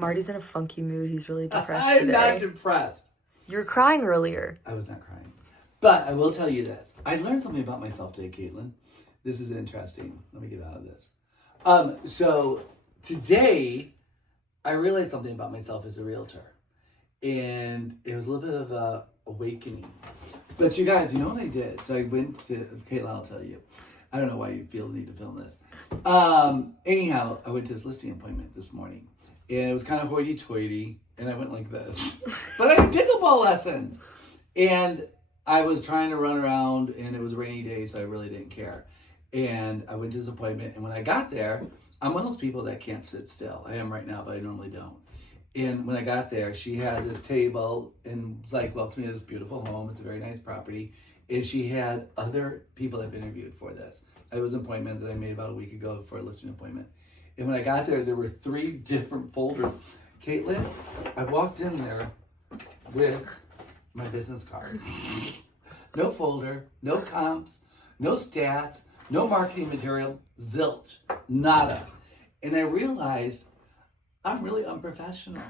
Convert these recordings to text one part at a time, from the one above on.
Marty's in a funky mood. He's really depressed I'm today. not depressed. You were crying earlier. I was not crying. But I will tell you this. I learned something about myself today, Caitlin. This is interesting. Let me get out of this. So today, I realized something about myself as a realtor. And it was a little bit of a awakening. But you guys, you know what I did? So I went to, Caitlin, I'll tell you. I don't know why you feel the need to film this. Anyhow, I went to this listing appointment this morning. And it was kind of hoity-toity. And I went like this. But I had pickleball lessons. And I was trying to run around, and it was a rainy day, so I really didn't care. And I went to this appointment, and when I got there, I'm one of those people that can't sit still. I am right now, but I normally don't. And when I got there, she had this table and was like, welcome me to this beautiful home. It's a very nice property. And she had other people I've interviewed for this. It was an appointment that I made about a week ago for a listing appointment. And when I got there were 3 different folders. Caitlin, I walked in there with my business card. No folder, no comps, no stats, no marketing material, zilch, nada. And I realized I'm really unprofessional.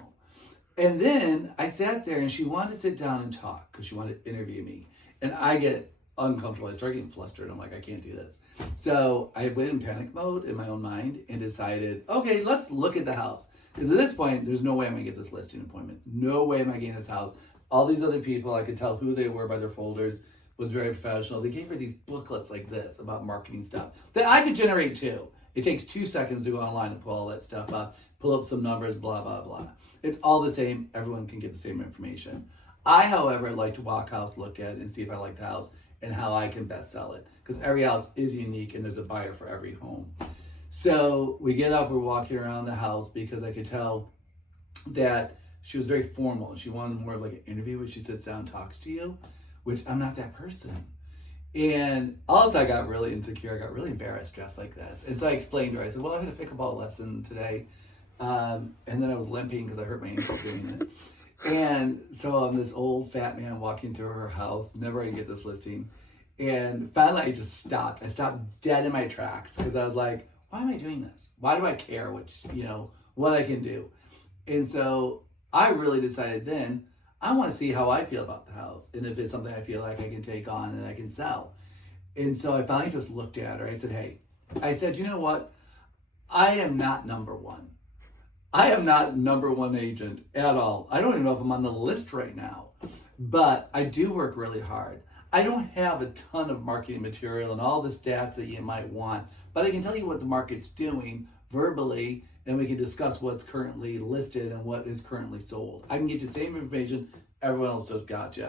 And then I sat there and she wanted to sit down and talk because she wanted to interview me. And I get uncomfortable. I start getting flustered. I'm like, I can't do this. So I went in panic mode in my own mind and decided, okay, let's look at the house. Because at this point, there's no way I'm going to get this listing appointment. No way am I getting this house. All these other people, I could tell who they were by their folders, was very professional. They gave her these booklets like this about marketing stuff that I could generate too. It takes 2 seconds to go online and pull all that stuff up, pull up some numbers, blah, blah, blah. It's all the same. Everyone can get the same information. I, however, like to walk house, look at it, and see if I like the house and how I can best sell it. Because every house is unique and there's a buyer for every home. So we get up, we're walking around the house because I could tell that she was very formal and she wanted more of like an interview where she sits down and talks to you, which I'm not that person. And also I got really insecure. I got really embarrassed dressed like this. And so I explained to her, I said, well, I had a pickleball lesson today. And then I was limping because I hurt my ankle doing it. And so I'm this old fat man walking through her house, never gonna get this listing. And finally I just stopped. I stopped dead in my tracks because I was like, why am I doing this? Why do I care what I can do? And so I really decided then, I want to see how I feel about the house and if it's something I feel like I can take on and I can sell. And so I finally just looked at her. I said, you know what? I am not number one. I am not number one agent at all. I don't even know if I'm on the list right now, but I do work really hard. I don't have a ton of marketing material and all the stats that you might want, but I can tell you what the market's doing verbally, and we can discuss what's currently listed and what is currently sold. I can get the same information everyone else just got you.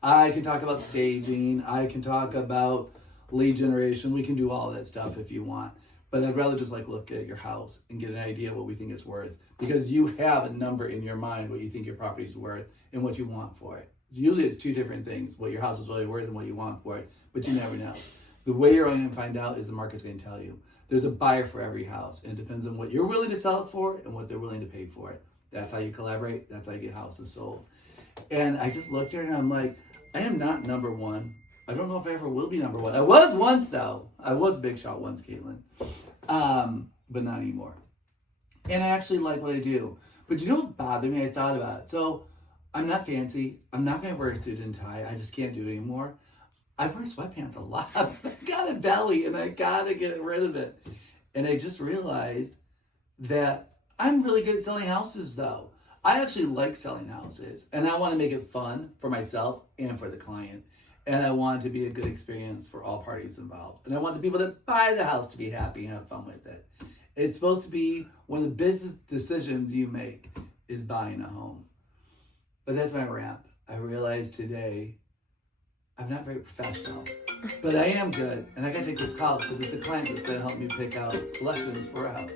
I can talk about staging. I can talk about lead generation. We can do all that stuff if you want. But I'd rather just look at your house and get an idea of what we think it's worth, because you have a number in your mind what you think your property's worth and what you want for it. Usually it's 2 different things, what your house is really worth and what you want for it, but you never know. The way you're going to find out is the market's going to tell you. There's a buyer for every house, and it depends on what you're willing to sell it for and what they're willing to pay for it. That's how you collaborate. That's how you get houses sold. And I just looked at her and I'm like, I am not number one. I don't know if I ever will be number one. I was once though. I was a big shot once, Caitlin. But not anymore. And I actually like what I do. But you know what bothered me? I thought about it. So I'm not fancy. I'm not going to wear a suit and tie. I just can't do it anymore. I wear sweatpants a lot. I got a belly and I got to get rid of it. And I just realized that I'm really good at selling houses though. I actually like selling houses, and I want to make it fun for myself and for the client. And I want it to be a good experience for all parties involved. And I want the people that buy the house to be happy and have fun with it. It's supposed to be one of the business decisions you make is buying a home. But that's my rant. I realized today I'm not very professional, but I am good. And I got to take this call because it's a client that's going to help me pick out selections for a house.